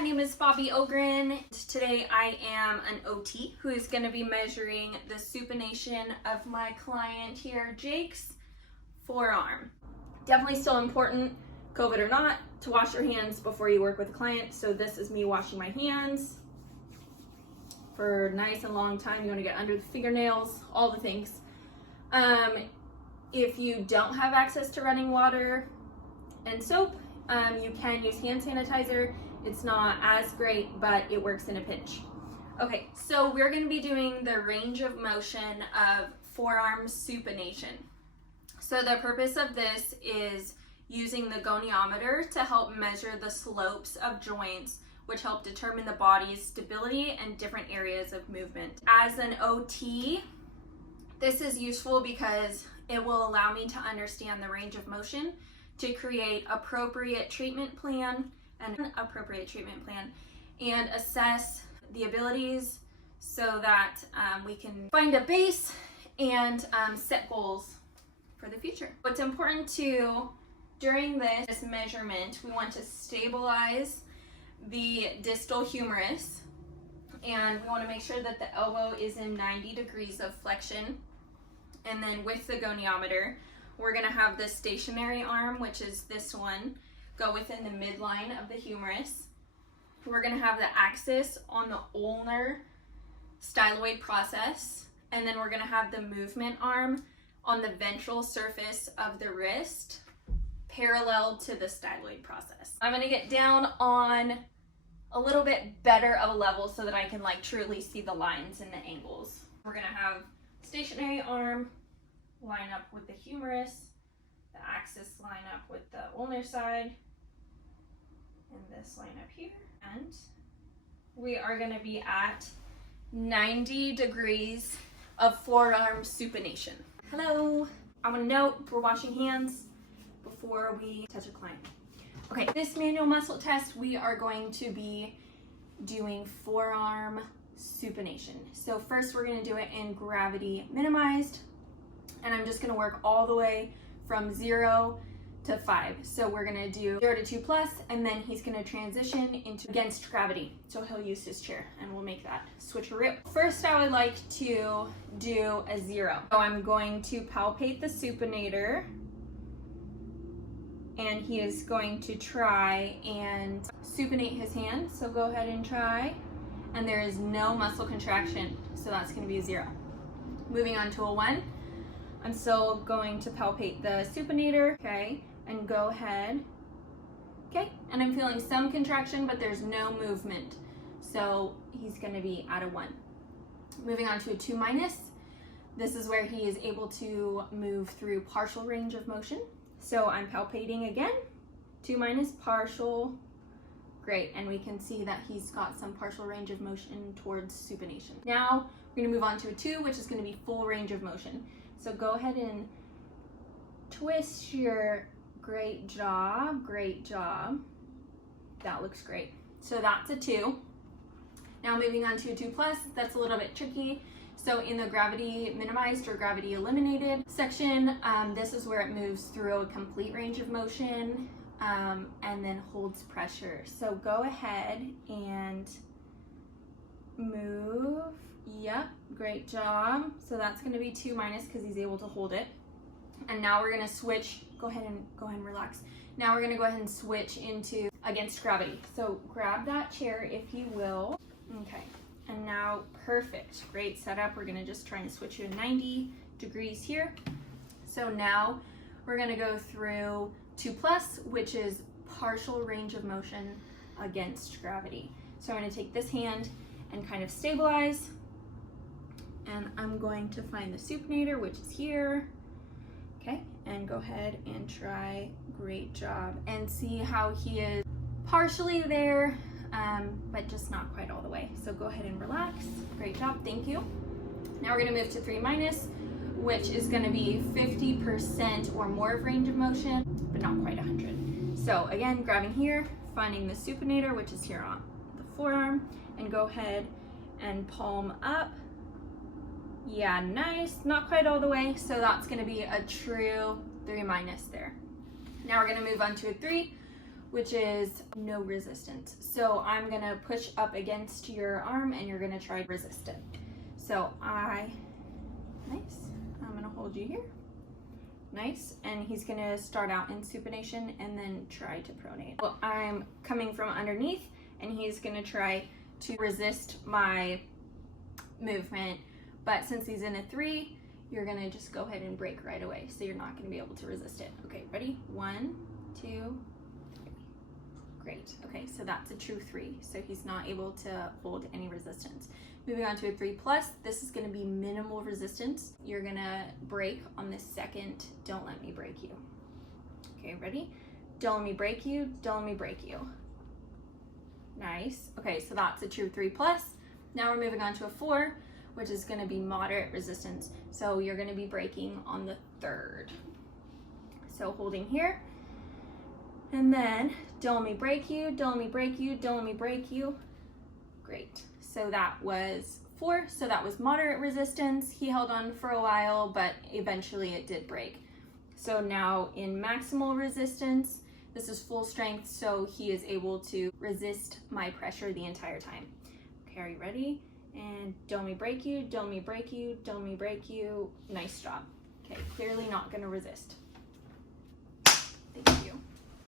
my name is Bobby Ogren. Today I am an OT who is going to be measuring the supination of my client here, Jake's forearm. Definitely still important, COVID or not, to wash your hands before you work with a client. So this is me washing my hands for a nice and long time. You want to get under the fingernails, all the things. If you don't have access to running water and soap, you can use hand sanitizer. It's not as great, but it works in a pinch. Okay, so we're going to be doing the range of motion of forearm supination. So the purpose of this is using the goniometer to help measure the slopes of joints, which help determine the body's stability and different areas of movement. As an OT, this is useful because it will allow me to understand the range of motion to create appropriate treatment plan and assess the abilities so that we can find a base and set goals for the future. What's important during this measurement, we want to stabilize the distal humerus, and we want to make sure that the elbow is in 90 degrees of flexion. And then with the goniometer, we're going to have the stationary arm, which is this one, go within the midline of the humerus. We're going to have the axis on the ulnar styloid process, and then we're going to have the movement arm on the ventral surface of the wrist, parallel to the styloid process. I'm going to get down on a little bit better of a level so that I can truly see the lines and the angles. We're going to have stationary arm line up with the humerus, the axis line up with the ulnar side, and this line up here. And we are going to be at 90 degrees of forearm supination. Hello. I want to note we're washing hands before we touch a client. Okay, this manual muscle test, we are going to be doing forearm supination. So first we're going to do it in gravity minimized, and I'm just going to work all the way from 0 to 5. So we're going to do 0 to 2 plus, and then he's going to transition into against gravity. So he'll use his chair, and we'll make that switcheroo. First, I would like to do a 0. So I'm going to palpate the supinator, and he is going to try and supinate his hand. So go ahead and try. And there is no muscle contraction, so that's going to be a 0. Moving on to a 1. I'm still going to palpate the supinator, okay, and go ahead, okay, and I'm feeling some contraction, but there's no movement, so he's going to be at a 1. Moving on to a 2 minus. This is where he is able to move through partial range of motion, so I'm palpating again, 2 minus, partial, great, and we can see that he's got some partial range of motion towards supination. Now we're going to move on to a 2, which is going to be full range of motion. So go ahead and twist your great job. That looks great. So that's a 2. Now moving on to a 2 plus, that's a little bit tricky. So in the gravity minimized or gravity eliminated section, this is where it moves through a complete range of motion and then holds pressure. So go ahead and move. Yep, great job. So that's going to be 2 minus because he's able to hold it. And now we're going to switch. Go ahead and relax. Now we're going to go ahead and switch into against gravity. So grab that chair if you will. Okay. And now perfect. Great setup. We're going to just try and switch you to 90 degrees here. So now we're going to go through 2 plus, which is partial range of motion against gravity. So I'm going to take this hand and kind of stabilize. And I'm going to find the supinator, which is here, okay, and go ahead and try, great job, and see how he is partially there, but just not quite all the way. So go ahead and relax, great job, thank you. Now we're gonna move to 3 minus, which is gonna be 50% or more of range of motion, but not quite 100. So again, grabbing here, finding the supinator, which is here on the forearm, and go ahead and palm up. Yeah, nice, not quite all the way, so that's going to be a true 3 minus there. Now we're going to move on to a 3, which is no resistance. So I'm gonna push up against your arm and you're gonna try to resist it. So nice, I'm gonna hold you here. Nice, and he's gonna start out in supination and then try to pronate. Well, I'm coming from underneath and he's gonna try to resist my movement, but since he's in a 3, you're gonna just go ahead and break right away, so you're not gonna be able to resist it. Okay, ready? 1, 2, 3. Great. Okay, so that's a true 3, so he's not able to hold any resistance. Moving on to a 3+, this is gonna be minimal resistance. You're gonna break on the second, don't let me break you. Okay, ready? Don't let me break you, don't let me break you. Nice. Okay, so that's a true 3+. Now we're moving on to a 4, which is gonna be moderate resistance. So you're gonna be breaking on the 3rd. So holding here, and then don't let me break you, don't let me break you, don't let me break you. Great. So that was 4, so that was moderate resistance. He held on for a while, but eventually it did break. So now in maximal resistance, this is full strength, so he is able to resist my pressure the entire time. Okay, are you ready? And don't let me break you, don't let me break you, don't let me break you. Nice job. Okay, clearly not gonna resist.